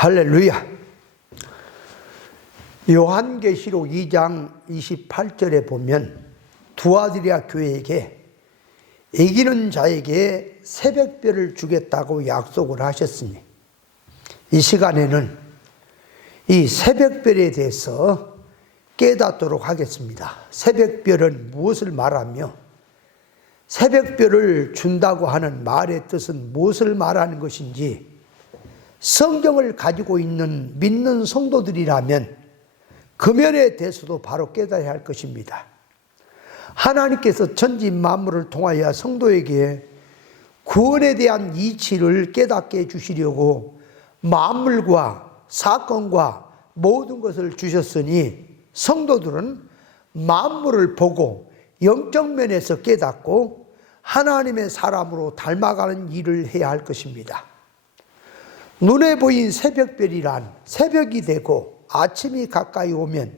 할렐루야. 요한계시록 2장 28절에 보면 두아디라 교회에게 이기는 자에게 새벽별을 주겠다고 약속을 하셨으니, 이 시간에는 이 새벽별에 대해서 깨닫도록 하겠습니다. 새벽별은 무엇을 말하며 새벽별을 준다고 하는 말의 뜻은 무엇을 말하는 것인지, 성경을 가지고 있는 믿는 성도들이라면 그 면에 대해서도 바로 깨달아야 할 것입니다. 하나님께서 천지 만물을 통하여 성도에게 구원에 대한 이치를 깨닫게 해주시려고 만물과 사건과 모든 것을 주셨으니, 성도들은 만물을 보고 영적 면에서 깨닫고 하나님의 사람으로 닮아가는 일을 해야 할 것입니다. 눈에 보인 새벽별이란, 새벽이 되고 아침이 가까이 오면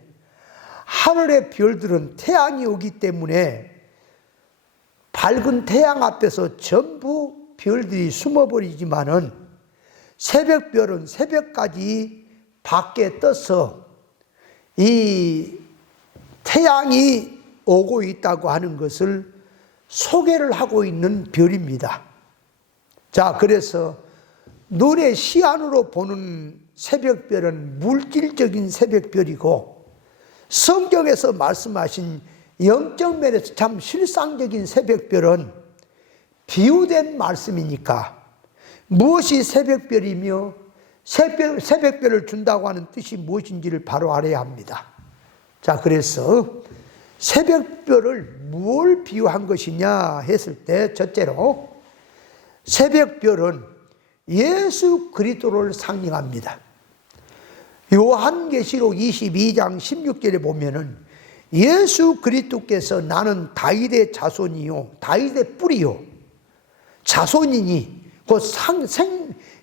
하늘의 별들은 태양이 오기 때문에 밝은 태양 앞에서 전부 별들이 숨어버리지만은, 새벽별은 새벽까지 밖에 떠서 이 태양이 오고 있다고 하는 것을 소개를 하고 있는 별입니다. 자, 그래서 눈의 시안으로 보는 새벽별은 물질적인 새벽별이고, 성경에서 말씀하신 영적 면에서 참 실상적인 새벽별은 비유된 말씀이니까, 무엇이 새벽별이며 새벽별을 준다고 하는 뜻이 무엇인지를 바로 알아야 합니다. 자, 그래서 새벽별을 뭘 비유한 것이냐 했을 때, 첫째로 새벽별은 예수 그리스도를 상징합니다. 요한계시록 22장 16절에 보면은 예수 그리스도께서 나는 다윗의 자손이요 다윗의 뿌리요 자손이니 곧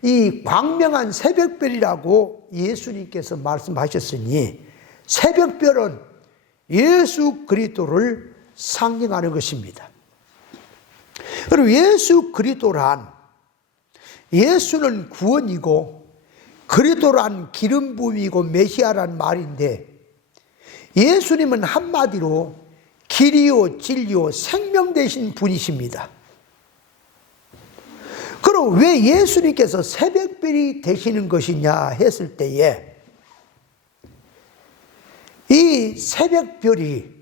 이 광명한 새벽별이라고 예수님께서 말씀하셨으니, 새벽별은 예수 그리스도를 상징하는 것입니다. 그리고 예수 그리스도란, 예수는 구원이고 그리스도란 기름 부음이고 메시아란 말인데, 예수님은 한마디로 길이요 진리요 생명 되신 분이십니다. 그럼 왜 예수님께서 새벽별이 되시는 것이냐 했을 때에, 이 새벽별이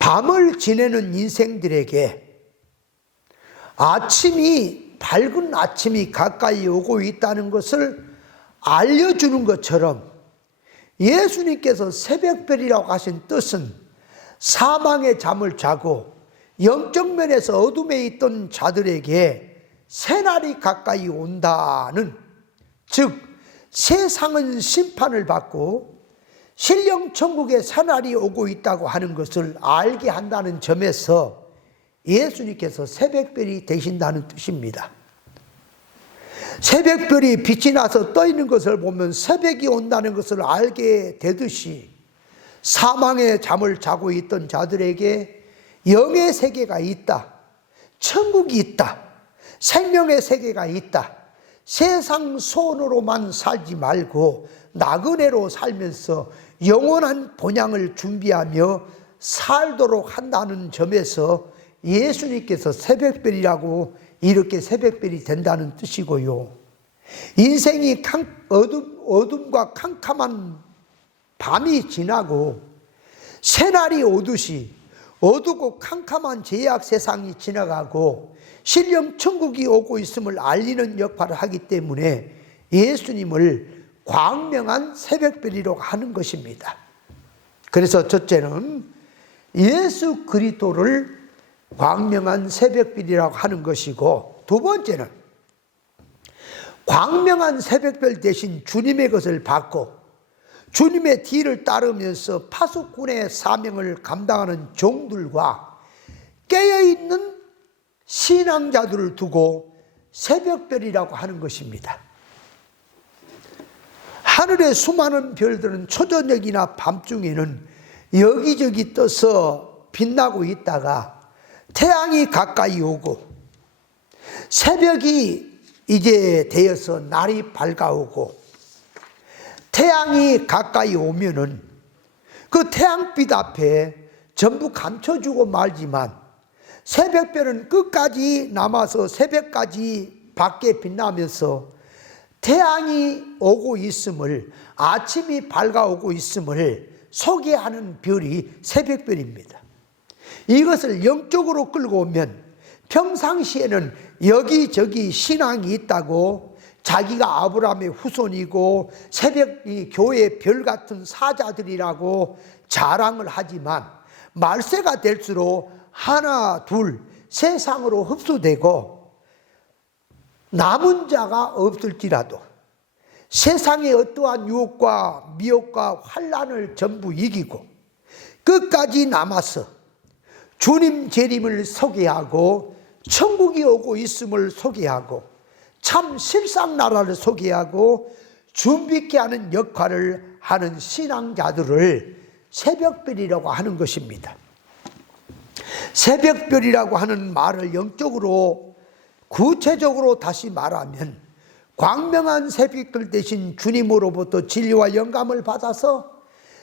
밤을 지내는 인생들에게 밝은 아침이 가까이 오고 있다는 것을 알려주는 것처럼, 예수님께서 새벽별이라고 하신 뜻은 사망의 잠을 자고 영적 면에서 어둠에 있던 자들에게 새날이 가까이 온다는, 즉 세상은 심판을 받고 신령 천국의 새날이 오고 있다고 하는 것을 알게 한다는 점에서 예수님께서 새벽별이 되신다는 뜻입니다. 새벽별이 빛이 나서 떠 있는 것을 보면 새벽이 온다는 것을 알게 되듯이, 사망의 잠을 자고 있던 자들에게 영의 세계가 있다, 천국이 있다, 생명의 세계가 있다, 세상 소원으로만 살지 말고 나그네로 살면서 영원한 본향을 준비하며 살도록 한다는 점에서 예수님께서 새벽별이라고 이렇게 새벽별이 된다는 뜻이고요. 인생이 어둠과 캄캄한 밤이 지나고 새날이 오듯이 어두고 캄캄한 죄악 세상이 지나가고 신령 천국이 오고 있음을 알리는 역할을 하기 때문에 예수님을 광명한 새벽별이라고 하는 것입니다. 그래서 첫째는 예수 그리스도를 광명한 새벽별이라고 하는 것이고, 두 번째는 광명한 새벽별 대신 주님의 것을 받고 주님의 뒤를 따르면서 파수꾼의 사명을 감당하는 종들과 깨어있는 신앙자들을 두고 새벽별이라고 하는 것입니다. 하늘의 수많은 별들은 초저녁이나 밤중에는 여기저기 떠서 빛나고 있다가 태양이 가까이 오고 새벽이 이제 되어서 날이 밝아오고 태양이 가까이 오면은 그 태양빛 앞에 전부 감춰주고 말지만 새벽별은 끝까지 남아서 새벽까지 밖에 빛나면서 태양이 오고 있음을, 아침이 밝아오고 있음을 소개하는 별이 새벽별입니다. 이것을 영적으로 끌고 오면 평상시에는 여기저기 신앙이 있다고 자기가 아브라함의 후손이고 새벽 교회의 별 같은 사자들이라고 자랑을 하지만 말세가 될수록 하나 둘 세상으로 흡수되고 남은 자가 없을지라도 세상의 어떠한 유혹과 미혹과 환난을 전부 이기고 끝까지 남아서 주님 재림을 소개하고 천국이 오고 있음을 소개하고 참 실상나라를 소개하고 준비케 하는 역할을 하는 신앙자들을 새벽별이라고 하는 것입니다. 새벽별이라고 하는 말을 영적으로 구체적으로 다시 말하면 광명한 새벽별 대신 주님으로부터 진리와 영감을 받아서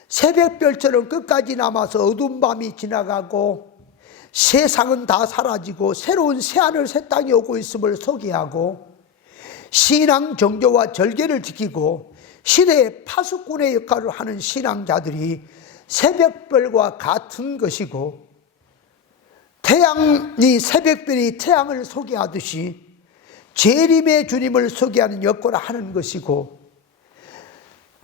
새벽별처럼 끝까지 남아서 어두운 밤이 지나가고 세상은 다 사라지고 새로운 새하늘 새 땅이 오고 있음을 소개하고 신앙 정조와 절개를 지키고 시대의 파수꾼의 역할을 하는 신앙자들이 새벽별과 같은 것이고, 태양이 새벽별이 태양을 소개하듯이 재림의 주님을 소개하는 역할을 하는 것이고,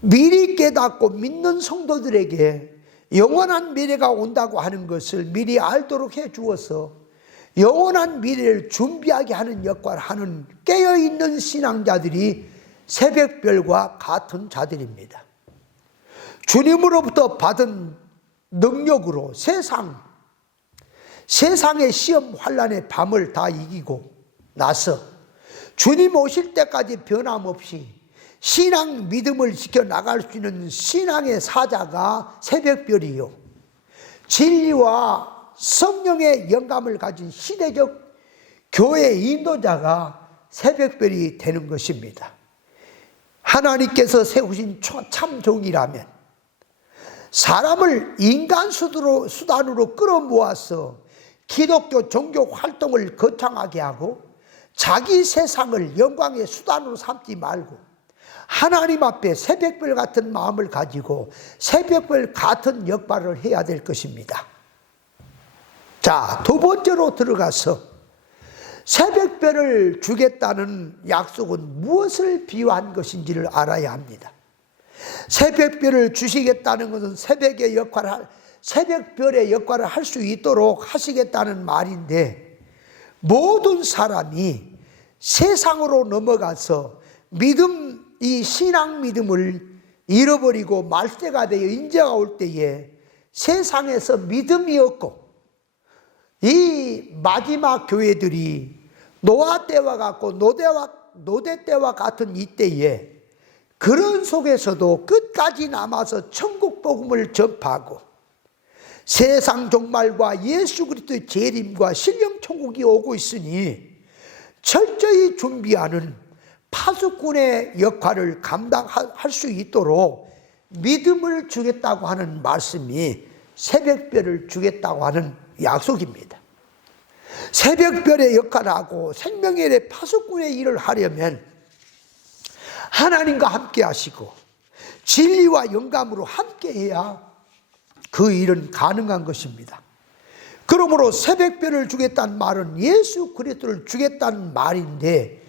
미리 깨닫고 믿는 성도들에게 영원한 미래가 온다고 하는 것을 미리 알도록 해 주어서 영원한 미래를 준비하게 하는 역할을 하는 깨어있는 신앙자들이 새벽별과 같은 자들입니다. 주님으로부터 받은 능력으로 세상의 시험 환난의 밤을 다 이기고 나서 주님 오실 때까지 변함없이 신앙 믿음을 지켜나갈 수 있는 신앙의 사자가 새벽별이요, 진리와 성령의 영감을 가진 시대적 교회 인도자가 새벽별이 되는 것입니다. 하나님께서 세우신 참 종이라면 사람을 인간 수단으로 끌어모아서 기독교 종교 활동을 거창하게 하고 자기 세상을 영광의 수단으로 삼지 말고 하나님 앞에 새벽별 같은 마음을 가지고 새벽별 같은 역할을 해야 될 것입니다. 자, 두 번째로 들어가서 새벽별을 주겠다는 약속은 무엇을 비유한 것인지를 알아야 합니다. 새벽별을 주시겠다는 것은 새벽별의 역할을 할 수 있도록 하시겠다는 말인데, 모든 사람이 세상으로 넘어가서 이 신앙 믿음을 잃어버리고 말세가 되어 인재가 올 때에 세상에서 믿음이 없고 이 마지막 교회들이 노아 때와 같고 노대 때와 같은 이때에 그런 속에서도 끝까지 남아서 천국 복음을 전파하고 세상 종말과 예수 그리스도의 재림과 신령 천국이 오고 있으니 철저히 준비하는 파수꾼의 역할을 감당할 수 있도록 믿음을 주겠다고 하는 말씀이 새벽별을 주겠다고 하는 약속입니다. 새벽별의 역할을 하고 생명의 파수꾼의 일을 하려면 하나님과 함께 하시고 진리와 영감으로 함께 해야 그 일은 가능한 것입니다. 그러므로 새벽별을 주겠다는 말은 예수 그리스도를 주겠다는 말인데,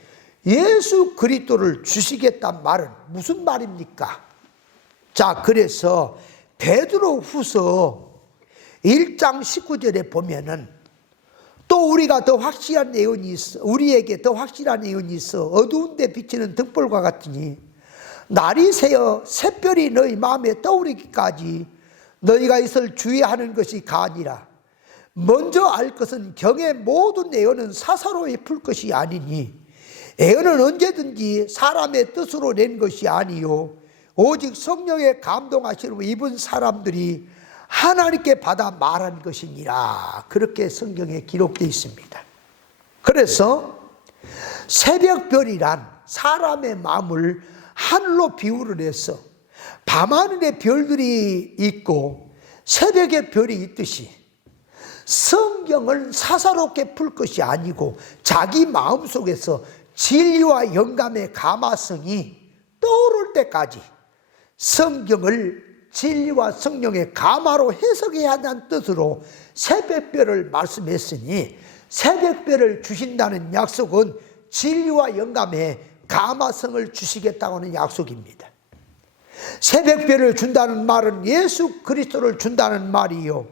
예수 그리스도를 주시겠다는 말은 무슨 말입니까? 자, 그래서 베드로 후서 1장 19절에 보면은 또 우리에게 더 확실한 예언이 있어 어두운 데 비치는 등불과 같으니 날이 새어 샛별이 너희 마음에 떠오르기까지 너희가 있을 주의하는 것이 가니라. 먼저 알 것은 경의 모든 예언은 사사로이 풀 것이 아니니 예언은 언제든지 사람의 뜻으로 낸 것이 아니요 오직 성령의 감동하심으로 입은 사람들이 하나님께 받아 말한 것이니라. 그렇게 성경에 기록되어 있습니다. 그래서 새벽별이란 사람의 마음을 하늘로 비유를 해서 밤하늘에 별들이 있고 새벽에 별이 있듯이 성경을 사사롭게 풀 것이 아니고 자기 마음속에서 진리와 영감의 감화성이 떠오를 때까지 성경을 진리와 성령의 감화로 해석해야 한다는 뜻으로 새벽별을 말씀했으니, 새벽별을 주신다는 약속은 진리와 영감의 감화성을 주시겠다고 하는 약속입니다. 새벽별을 준다는 말은 예수 그리스도를 준다는 말이요,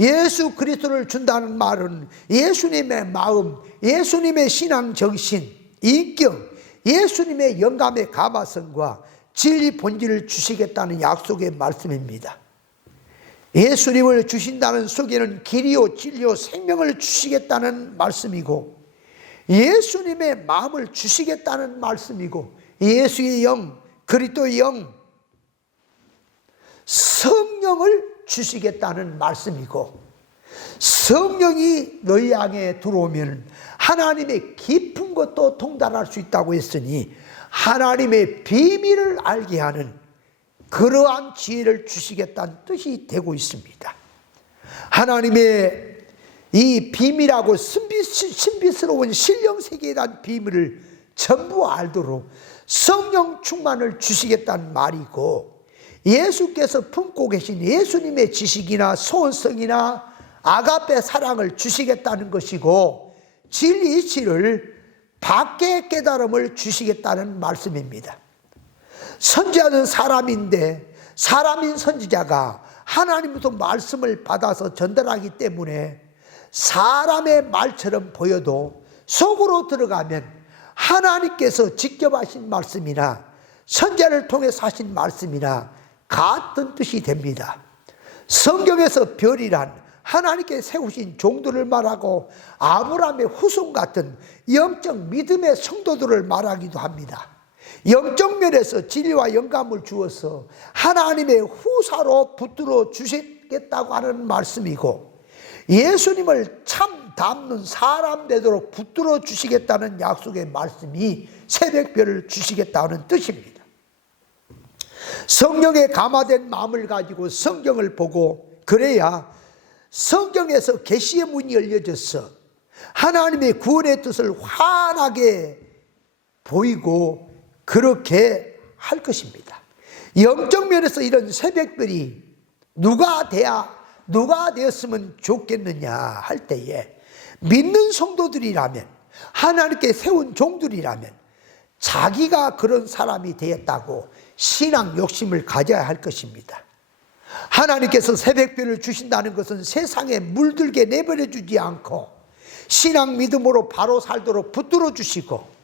예수 그리스도를 준다는 말은 예수님의 마음, 예수님의 신앙 정신, 인격, 예수님의 영감의 감화성과 진리 본질을 주시겠다는 약속의 말씀입니다. 예수님을 주신다는 속에는 길이요 진리요 생명을 주시겠다는 말씀이고, 예수님의 마음을 주시겠다는 말씀이고, 예수의 영, 그리스도의 영, 성령을 주시겠다는 말씀이고, 성령이 너희 안에 들어오면 하나님의 깊은 것도 통달할 수 있다고 했으니 하나님의 비밀을 알게 하는 그러한 지혜를 주시겠다는 뜻이 되고 있습니다. 하나님의 이 비밀하고 신비스러운 신령세계에 대한 비밀을 전부 알도록 성령 충만을 주시겠다는 말이고, 예수께서 품고 계신 예수님의 지식이나 소원성이나 아가페 사랑을 주시겠다는 것이고, 진리 이치를 밖의 깨달음을 주시겠다는 말씀입니다. 선지자는 사람인데 사람인 선지자가 하나님부터 말씀을 받아서 전달하기 때문에 사람의 말처럼 보여도 속으로 들어가면 하나님께서 직접 하신 말씀이나 선지자를 통해서 하신 말씀이나 같은 뜻이 됩니다. 성경에서 별이란 하나님께 세우신 종들을 말하고 아브라함의 후손 같은 영적 믿음의 성도들을 말하기도 합니다. 영적 면에서 진리와 영감을 주어서 하나님의 후사로 붙들어 주시겠다고 하는 말씀이고, 예수님을 참 닮는 사람 되도록 붙들어 주시겠다는 약속의 말씀이 새벽별을 주시겠다는 뜻입니다. 성령에 감화된 마음을 가지고 성경을 보고, 그래야 성경에서 계시의 문이 열려져서 하나님의 구원의 뜻을 환하게 보이고 그렇게 할 것입니다. 영적 면에서 이런 새벽별이 누가 되었으면 좋겠느냐 할 때에, 믿는 성도들이라면, 하나님께 세운 종들이라면 자기가 그런 사람이 되었다고 신앙 욕심을 가져야 할 것입니다. 하나님께서 새벽별을 주신다는 것은 세상에 물들게 내버려 주지 않고 신앙 믿음으로 바로 살도록 붙들어 주시고,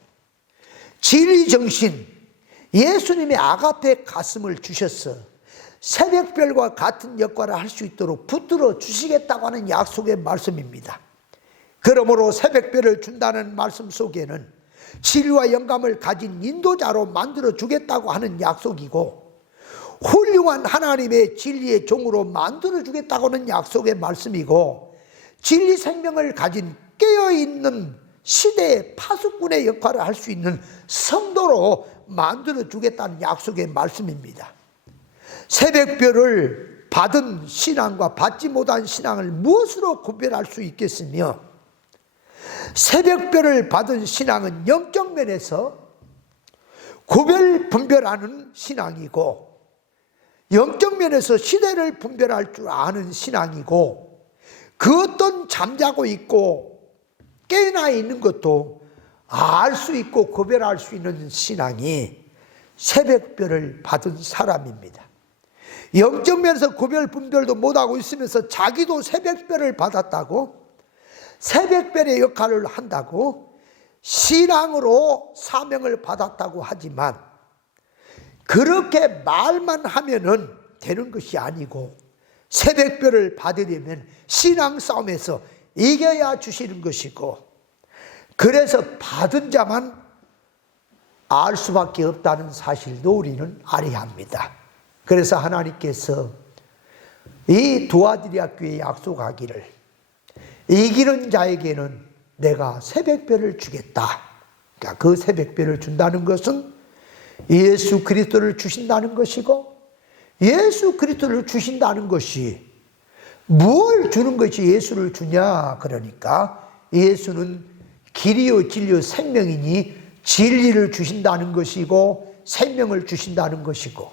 진리 정신, 예수님의 아가페 가슴을 주셔서 새벽별과 같은 역할을 할 수 있도록 붙들어 주시겠다고 하는 약속의 말씀입니다. 그러므로 새벽별을 준다는 말씀 속에는 진리와 영감을 가진 인도자로 만들어 주겠다고 하는 약속이고, 훌륭한 하나님의 진리의 종으로 만들어 주겠다고 하는 약속의 말씀이고, 진리 생명을 가진 깨어있는 시대의 파수꾼의 역할을 할 수 있는 성도로 만들어 주겠다는 약속의 말씀입니다. 새벽별을 받은 신앙과 받지 못한 신앙을 무엇으로 구별할 수 있겠으며, 새벽별을 받은 신앙은 영적 면에서 분별하는 신앙이고, 영적 면에서 시대를 분별할 줄 아는 신앙이고, 그 어떤 잠자고 있고 깨어나 있는 것도 알 수 있고 구별할 수 있는 신앙이 새벽별을 받은 사람입니다. 영적 면에서 구별 분별도 못하고 있으면서 자기도 새벽별을 받았다고, 새벽별의 역할을 한다고, 신앙으로 사명을 받았다고 하지만 그렇게 말만 하면은 되는 것이 아니고, 새벽별을 받으려면 신앙 싸움에서 이겨야 주시는 것이고, 그래서 받은 자만 알 수밖에 없다는 사실도 우리는 알아야 합니다. 그래서 하나님께서 이 두아디리아 교회에 약속하기를, 이기는 자에게는 내가 새벽별을 주겠다, 그러니까 그 새벽별을 준다는 것은 예수 그리스도를 주신다는 것이고, 예수 그리스도를 주신다는 것이 뭘 주는 것이 예수를 주냐? 그러니까 예수는 길이요 진리요 생명이니 진리를 주신다는 것이고 생명을 주신다는 것이고,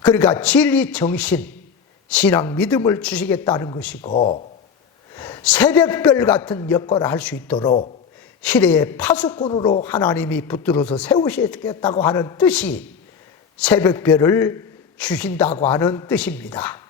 그러니까 진리 정신, 신앙 믿음을 주시겠다는 것이고, 새벽별 같은 역할을 할 수 있도록 시대의 파수꾼으로 하나님이 붙들어서 세우시겠다고 하는 뜻이 새벽별을 주신다고 하는 뜻입니다.